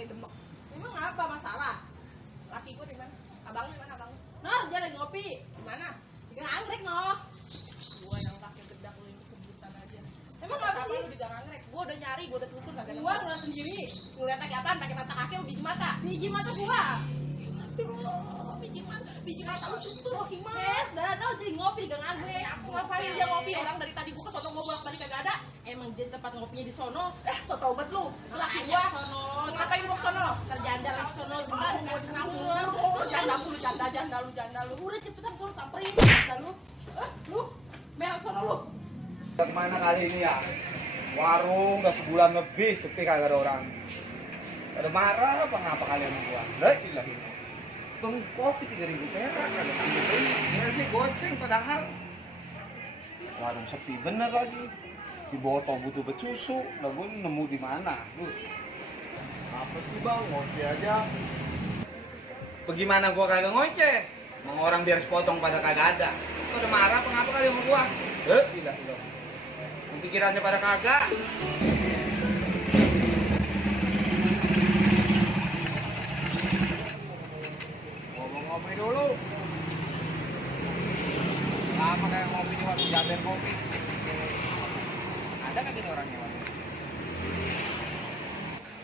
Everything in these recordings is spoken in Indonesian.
kayak demek. Emang apa masalah? Laki gue di mana? Abang di mana, Bang? Nah, dia lagi ngopi. Di mana? Di Gang Anggrek, noh. Gua yang pakai bedak lu ini kebutan aja. Emang apa sih? Lu di Gang Anggrek? Gua udah nyari, gua udah telusur kagak ada. Gua ngeliat sendiri. Ngeliat pakai apaan? Pakai mata kaki atau biji mata? Biji mata gua. Astagfirullah, biji mata lu sutuh, Himat. Dah tahu jadi ngopi di Gang Anggrek. Ngapain dia ngopi? Orang dari tadi gua ke sono mau bolak-balik kagak ada. Emang jadi tempat ngopinya di sono. So taubat lu. Laki gua sono. Ngapain gua ke sono? Terjanda lagi sono. Janda lu. Udah cepetan sono samperin janda lu. Lu. Mel sono lu. Kemana kali ini ya? Warung udah sebulan lebih sepi kagak ada orang. Ada marah apa ngapa kalian gua? Lah gila ini. Bang kopi 3.000 perak ada tambahin. Ini goceng padahal. Warung sepi bener lagi. Si Boto butuh becusu, lah gue nemu di mana? Lu apa sih bang, ngoceh aja. Bagaimana gua kagak ngoceh? Emang orang biar sepotong pada kagak ada. Pada marah apa ngapa kali sama gua? Gila. Pikirannya pada kagak. Ngomong-ngomong dulu. Lama kayak ngopi di warung Jaber Kopi. Ada kan ini orangnya?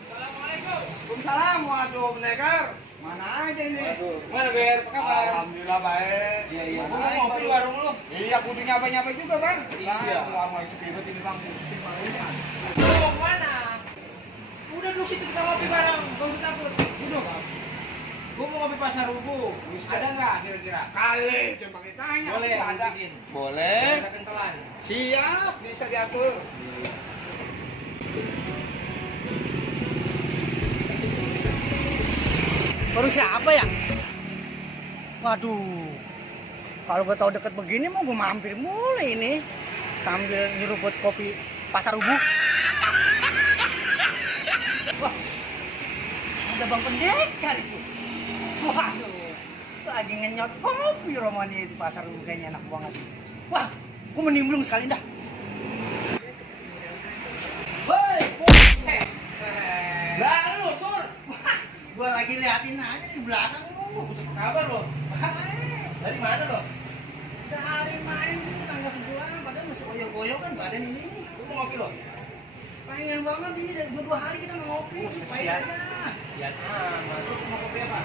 Assalamualaikum. Waalaikumsalam. Waduh, pendekar. Mana aja ini? Waduh, mana Ber? Apa kabar? Alhamdulillah baik. Iya. Aku Mana mau ngopi di warung lu. Iya, kudu nyapa-nyapa juga, Bang. Iya. Warung itu ribet ini, Bang. Pusing Bang ini. Lu mau kemana? Udah duduk situ kita ngopi bareng. Gak usah takut. Duduk. Gua mau ngopi pasar Rubuh. Ada nggak kira-kira? Kali, jangan pakai tanya. Boleh, ada. bikin. Boleh. Ada kentelan. Siap, bisa diatur. Baru siapa ya? Waduh, kalau gue tahu deket begini mau gue mampir mulu ini sambil nyeruput kopi pasar Rubuh. Wah, ada Bang Pendekar itu. Waduh, lagi ngenyot kopi Romani di pasar Rubuh kayaknya enak banget. Wah, gue menimbrung sekali dah. Woi, Lah lu, Sur. gue lagi liatin aja di belakang lu. Apa kabar lo? Dari mana lo? Dari main di tetangga sebelah, padahal masih goyok-goyok kan badan ini. Lu mau ngopi lo? Pengen banget ini dari 2 hari kita nggak ngopi. Oh, Pahit kesian. aja. Kesian amat. Lu mau kopi apa?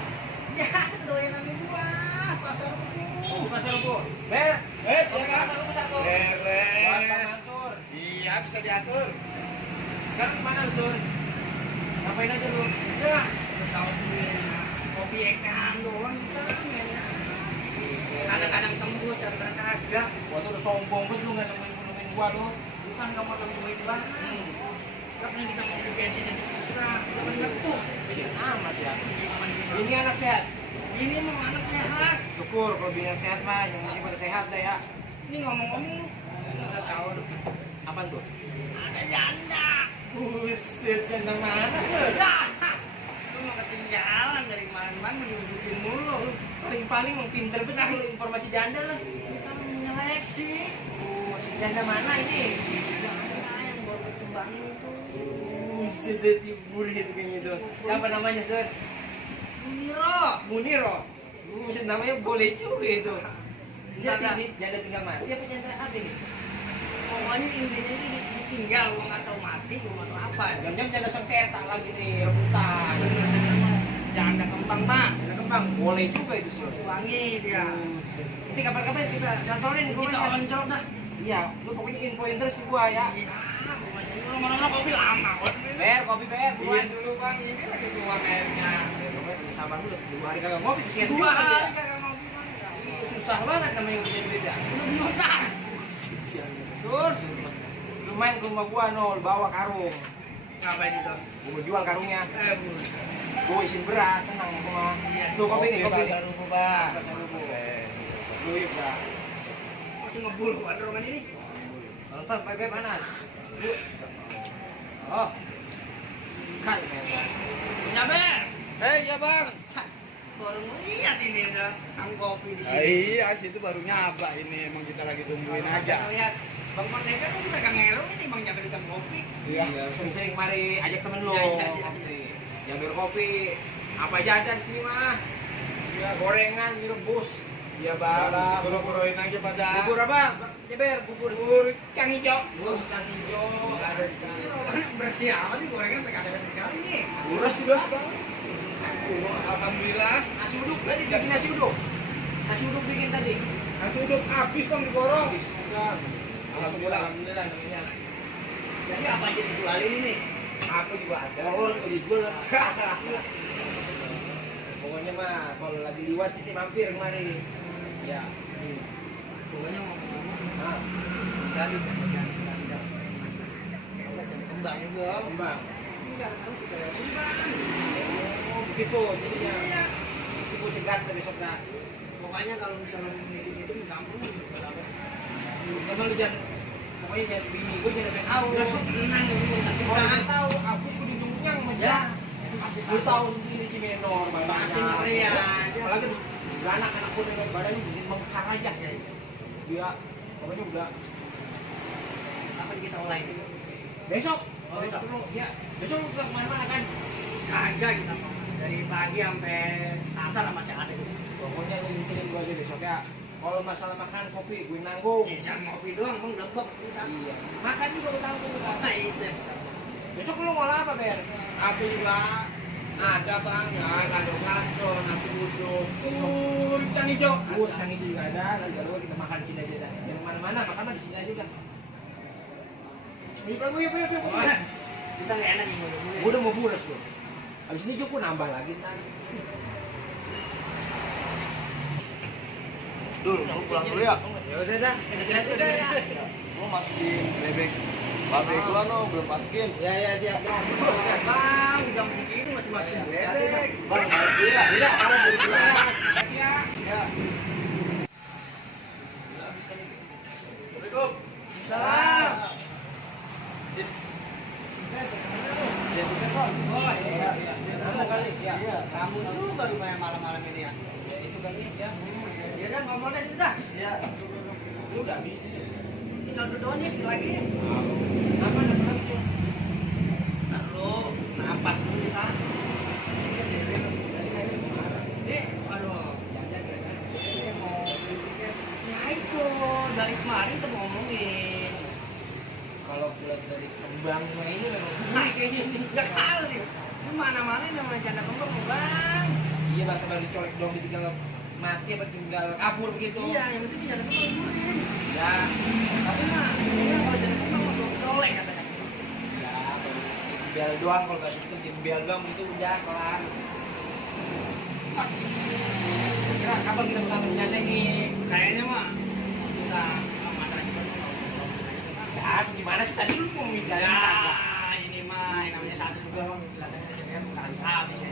Ya, sedoyan sama gua. Pasar Oh, Rubuh. di pasar Rubuh. Ber, kopi apa lu satu? Buat Bang Beres. Mansur. Iya, bisa diatur. Sekarang kemana lu, Sur? Ngapain aja lu? Ya, udah tahu sendiri. Kopi ekan doang kita mainnya. Kadang-kadang tembus, kadang-kadang kagak. Gua tuh udah sombong banget lu nggak nemuin gua lu. Bukan nggak mau temuin banget. Karena kita mau beli bensin yang susah, jangan ngetuk. Kesian amat ya. Ini anak sehat. Ini mau anak sehat. Syukur kalau bini sehat mah, yang penting pada sehat dah ya. Ini ngomong-ngomong, nggak tahu deh. Apaan tuh? Ada janda. Buset, janda mana sih? Ya, lu mau ketinggalan dari mana-mana menunjukin mulu. Paling mau pinter benar lu informasi janda lah. Kita menyeleksi. Janda mana ini? Janda yang baru dikembangin itu. Buset, deh tibur itu kayaknya tuh. Siapa namanya, Sur? Muniro. Muniro. Buset, namanya boleh juga itu. Dia Janda. janda tinggal mati apa janda apa ini? Pokoknya intinya ini ditinggal, gua nggak tahu mati, gua nggak tahu apa. Jangan janda sengketa lagi nih, rebutan. Janda kembang bang. Janda kembang, boleh juga itu, Sur. Wangi dia. Buset. Nanti kapan-kapan kita contohin Kita pokoknya. oncor dah. Iya, lu pokoknya infoin terus ke gua ya. Iya. Lu mana-mana kopi lama. Ber, kopi ber, Iya buruan. dulu Bang, ini lagi tua airnya. Sabar dulu, 2 hari kagak ngopi kesian 2 juga hari dia. kagak ngopi bang. Susah banget namanya punya duit ya. Udah bingung. Kesian. Sur. Lu main ke rumah gua nol, bawa karung. Ngapain itu? Gua mau jual karungnya. Bu. Gua isiin beras, senang gua. Tuh kopi nih, kopi. Pasar Rubuh, Bang. Pasar Rubuh. Boleh. Duit dah. Masih ngebul gua ada ruangan ini. Nonton bye panas. Yuk. Oh. Kan memang. Nyampe. Iya Bang. Baru lihat ini ada kang kopi di Ah, sini. iya, situ baru nyaba ini. Emang kita lagi tungguin aja. Lihat Bang Pendekar kan kita kan ngelong ini Bang nyampe di kang kopi. Iya. Sering-sering mari ajak temen lu. Iya. Jamur kopi. Apa aja ada di sini mah. Ya, gorengan, mie rebus. Iya bang, buru-buruin aja pada. Bubur apa? Ceber, bubur Kang hijau. bubur kang hijau. Nggak ada di sini. Bersih amat nih gorengan pakai ada sekali nih. Urus sudah bang. Alhamdulillah. Nasi uduk tadi bikin nasi uduk. Nasi uduk bikin tadi. Nasi uduk habis bang diborong. Alhamdulillah, alhamdulillah namanya. Jadi apa aja dijualin ini? Aku juga ada. Orang dijual. Pokoknya mah kalau lagi liwat sini mampir kemari. Ya. Pokoknya ngomong-ngomong. Nah, Jadi kembang juga. kembang. Enggak tahu sih kayak kembang. Oh, begitu jadinya. Iya. Itu cegat besok dah. Pokoknya kalau misalnya ngomongin itu minta ampun juga dapat. Emang lu jangan pokoknya jangan bini gue jangan main tahu. Udah sok tenang dulu nanti Orang tahu aku kudu nyunyang Ya. Lu tahu ini si menor Pasti meriah. Apalagi beranak anak pun dengan badannya bikin mengkar aja ya. Dia pokoknya udah Apa kita mulai itu? besok. Oh, besok. Ya, besok lu ke mana-mana kan? Kagak kita mau dari pagi sampai asar masih ada gitu. Pokoknya lu mikirin gua aja besok ya. Kalau masalah makan kopi gue nanggung. Jangan ngopi doang, bang debok kita. Iya. Makan juga gue tanggung. Nah itu. Besok lu ngolah apa, Ber? Aku juga ada bang. Ya, ada bakso, nasi uduk. Kang hijau. Bubur kang itu juga ada, lalu kita makan di sini aja dah. Yang mana-mana makan mah di sini aja dah. Yuk. Kita nggak enak nih. Gue udah mau buras gua. Habis ini Joko nambah lagi ntar. Dul, mau pulang dulu ya? Ya udah dah, hati-hati dah ya. Mau masukin bebek. Babe gua no belum masukin. Ya siap. Bang, jam segini masih masukin bebek. Bang, masukin ya. Udah, kamu beli pulang. Ya. Ya. Assalamualaikum. Salam. Ya kita kok. Oh iya. Kamu kali. Ya. Kamu tuh baru kayak malam-malam ini ya. Ya itu kali ya. Ya kan ngomongnya sudah. Ya. Lu udah habis. Tinggal berdoa nih lagi. Apa lagi? Ntar lu napas dulu kita. Aduh. Mau beli tiket. Ya itu dari kemarin tuh ngomongin. Kalau pulang dari kembang mah ini memang beli kayaknya ini. Ya kali. Lu mana-mana namanya janda kembang bang. Iya bahasa baru dicolek dong ditinggal mati apa tinggal kabur begitu. Iya, yang penting janda kembang guling. Ya. Tapi mah, ini kalau janda kembang mau colek katanya. Ya, biar doang kalau nggak sistem biar doang itu udah kelar. Kira kapan kita bisa bercanda nih? Kayaknya mah kita masalah kita Ya, gimana sih tadi lu mau minta ya ini mah yang namanya satu juga bang kelihatannya CBR nggak habis ya.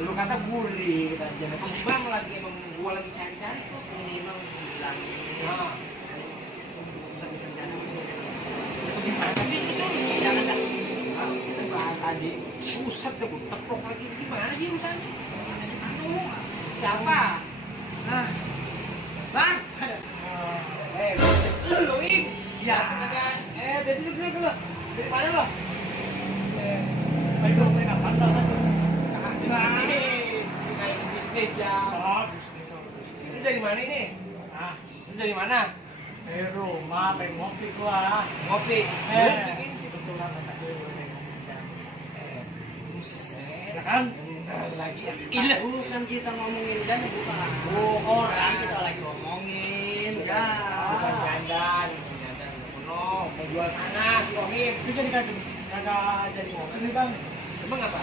lu kata gurih kita jangan kembang lagi emang gua lagi cari-cari tuh. Ini mah bilang Nah, bisa janda gimana sih itu? jangan dah. Kita bahas tadi. Pusat deh, gua tepok lagi. Gimana sih urusannya? Siapa? Nah, bang. Lu Ing. Ya. Dari dulu. Dari mana lo? Ayo dong mereka pandang kan. Bisnis ya. Ini dari mana ini? Ah, Ini dari mana? dari rumah pengen ngopi gua. Ngopi. Bikin sih. Kebetulan kata gue pengen ngopi. Ya kan? Lagi ya. Ilah. Bukan kita ngomongin janda bukan. Oh, Orang kita lagi ngomongin ya. Bukan jandan. Jandan. Mau jual tanah si Omim. Itu jadi kagak jadi ngopi bang. Emang apa?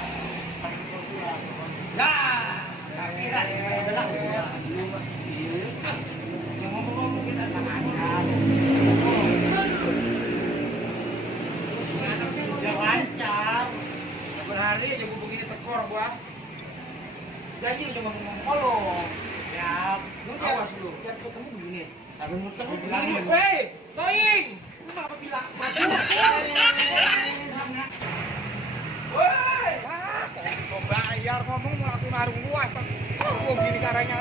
Ya, kira udah yang ngomong-ngomong kita tangan. Ya lancar. Berhari aja gue begini tekor gua. Janji lu cuma ngomong kolong. Ya, Lu awas lu. jangan ketemu begini. Sampai muter lu Bilang, begini. Hei, Toing. Lu apa bilang? Woi. Kok bayar ngomong mau aku narung gua. Kok gini caranya?